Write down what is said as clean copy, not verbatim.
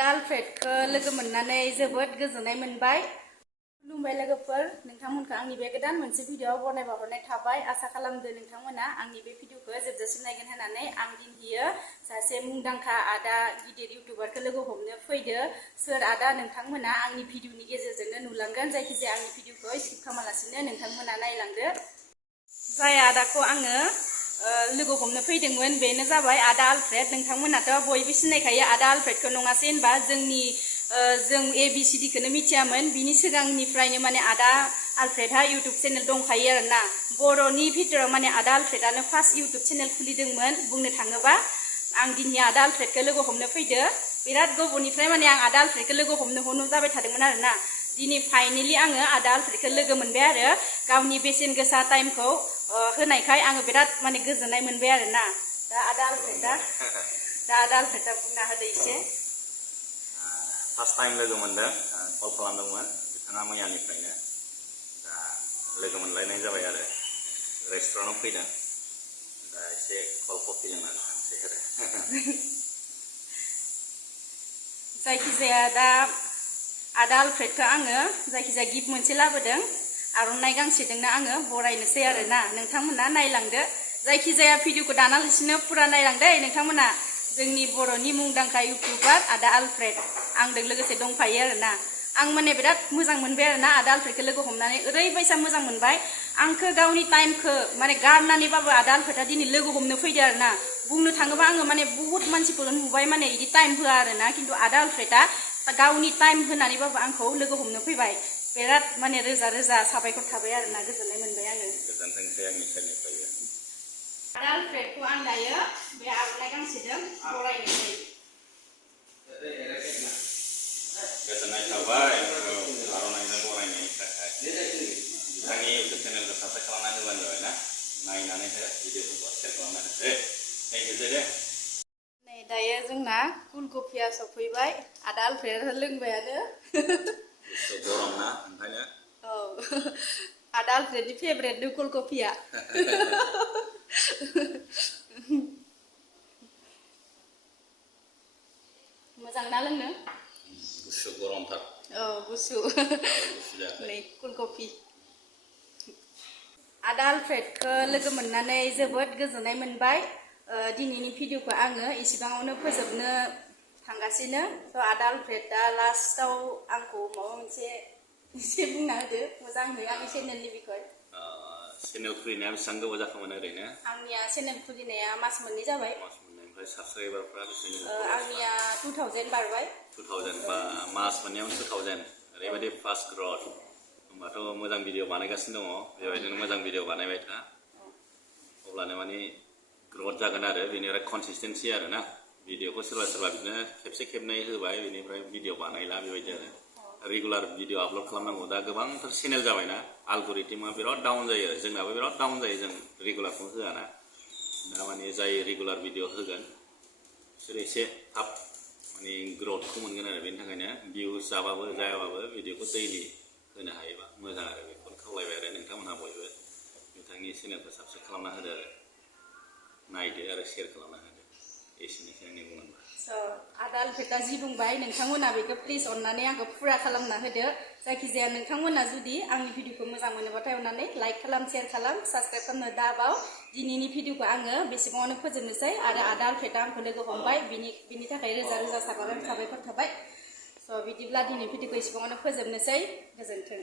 आदा आलफ्रेडखौ लोगो मोननानै जोबोद गोजोननाय मोनबाय। खुलुमबाय लोगोफोर, नोंथांमोनखौ आंनि बे गोदान मोनसे भिडिअआव बरायबा हरनाय थाबाय। आसा खालामदो नोंथांमोना आंनि बे भिडिअखौ जोबजासिम नायगोन होननानै। आं दिनहियो सासे मुंदांखा आदा गिदिर इउटुबारखौ लोगो हमनो फैदो। सोर आदा नोंथांमोना आंनि भिडिअनि गेजेरजोंनो नुलांगोन। जायखिजाया आंनि भिडिअखौ स्किप खालामालासिनो नोंथांमोना नायलांदो। जाय आदाखौ आङो लोगो हमनो फैदोंमोन बेनो जाबाय आदा आलफ्रेड। नोंथांमोनाथ' बयबो सिनायखायो आदा आलफ्रेडखौ, नङासै होनबा? जों ABCDखौनो मिथियामोन। बिनि सिगांनिफ्रायनो माने आदा आलफ्रेडहा इउटुब चेनेल दंखायो आरोना। बर'नि भितराव माने आदा आलफ्रेडआनो फार्स्ट इउटुब चेनेल खुलिदोंमोन बुंनो थाङोबा। आं दिनै आदा आलफ्रेडखौ लोगो हमनो फैदो। बिराद गोबावनिफ्राय माने आं आदा आलफ्रेडखौ लोगो हमनो जाबाय थादोंमोन आरोना। दिनै फाइनेलि आङो आदा आलफ्रेडखौ लोगो मोनबाय आरो गावनि बेसेन गोसा टाइमखौ होनायखाय आङो बिराद माने गोजोननाय मोनबाय आरोना। दा आदा आलफ्रेडआ बुंना होदो एसे। फार्स्ट टाइम लोगो मोनदों, कल खालामदोंमोन बिथाङा मैयानिफ्रायनो। दा लोगो मोनलायनाय जाबाय आरो रेस्टुरेन्टाव फैदों। दा एसे कल कफि लोंनानै थांसै आरो। जायखिजाया दा आदा आलफ्रेडखौ आङो जायखिजाया गिफ्ट मोनसे लाबोदों। आर'नाइ गांसेजोंनो आङो बरायनोसै आरोना। नोंथांमोना नायलांदो। जायखिजाया भिडिअखौ दानालासिनो फुरा नायलांदो नोंथांमोना। जोंनि बर'नि मुंदांखा इउटुबार आदा आलफ्रेड आंजों लोगोसे दंफायो आरोना। आं माने बिराद मोजां मोनबाय आरोना आदा आलफ्रेडखौ लोगो हमनानै। ओरैबायसा मोजां मोनबाय। आंखौ गावनि टाइमखौ माने गारनानैबाबो आदा आलफ्रेडआ दिनै लोगो हमनो फैदो आरोना। बुंनो थाङोबा आङो माने बुहुत मानसिफोरखौ नुबाय माने बिदि टाइम होआ आरोना, खिन्थु आदा आलफ्रेडआ गावनि टाइम होनानैबाबो आंखौ लोगो हमनो फैबाय। बिराद माने रोजा रोजा साबायखर थाबाय आरोना। गोजोननाय मोनबाय आङो। गोजोनथोंसै आंनि साइडनिफ्रायबो। आदा आलफ्रेडखौ आं दायो बे आर'नाइ गांसेजों बरायनोसै। गोजोननाय थाबाय आर'नाइजों बरायनायनि थाखाय। बिथांनि इउटुब चेनेलखौ साबस्क्राइब खालामनानै होबानो जाबाय ना। नायनानै हो भिडिअफोरखौ सेयार खालामना हो। थेंक इउ दे। नै दायो जोंना फुल कफिया सफैबाय। आदा आलफ्रेडआ लोंबायानो। गुसु गरम ना ओंखायनो। औ, आदा आलफ्रेडनि फेभरेट फुल कफिया। मोजां ना लोंनो? गुसु गरमथार। औ गुसु। नै कुल कफि। आदा आलफ्रेडखौ लोगो मोननानै जोबोद गोजोननाय मोनबाय। दिनैनि भिडिअखौ आङो इसिबाङावनो फोजोबनो थांगासिनो। थ' आदा आलफ्रेडआ लास्टआव आंखौ माबा मोनसे एसे बुंना होदो मोजाङै आंनि चेनेलनि बिखय। चेनेल खुलिनाया बेसेबां गोबाव जाखोमोन ओरैनो? आंनिया चेनेल खुलिनाया मास मोननै जाबाय। मास मोननै। ओमफ्राय साबस्क्राइबारफ्रा बेसेबां? आंनिया 2000 बारबाय। 2000 बा मास मोननैयावनो 2000। ओरैबायदि फास्ट ग्रथ। होमबाथ' मोजां भिडिअ बानायगासिनो दङ। बेबायदिनो मोजां भिडिअ बानायबाय था। अब्लानो माने ग्रथ जागोन आरो बेनिफ्राय कनसिस्टेन्सि आरो ना। भिडिअखौ सोरबा बिदिनो खेबसे खेबनै होबाय बेनिफ्राय भिडिअ बानायला बेबायदि आरो। रेगुलार भिडिअ आपल'ड खालामनांगौ। दा गोबांथार चेनेल जाबायना, आलगरिथमा बिराद डाउन जायो आरो। जोंनाबो बिराद डाउन जायो, जों रेगुलारखौ होआना। दा माने जाय रेगुलार भिडिअ होगोन बिसोर एसे थाब माने ग्रथखौ मोनगोन आरो। बेनि थाखायनो भिउस जाबाबो जायाबाबो भिडिअखौ दैलि होनो हायोबा मोजां आरो। बेखौनो खावलायबाय आरो नोंथांमोनहा बयबो बिथांनि चेनेलखौ साबस्क्राइब खालामना होदो आरो नायदो आरो शेयार खालामना होदो। एसेनोसै आंनि बुंनांगौआ। आदा आलफ्रेडआ जि बुंबाय नोंथांमोना बेखौ प्लिज अननानै आंखौ फुरा खालामना होदो। जायखिजाया नोंथांमोना जुदि आंनि भिडिअखौ मोजां मोनोबाथाय अननानै लाइक खालाम, शेयार खालाम, साबस्क्राइब खालामनो दाबाव। दिनैनि भिडिअखौ आङो बेसेबाङावनो फोजोबनोसै आरो आदा आलफ्रेडआ आंखौ लोगो हमबाय। बिनि थाखाय रोजा रोजा साबायखर थाबाय। स' बिदिब्ला दिनै भिडिअखौ एसेबाङावनो फोजोबनोसै। गोजोन्थों।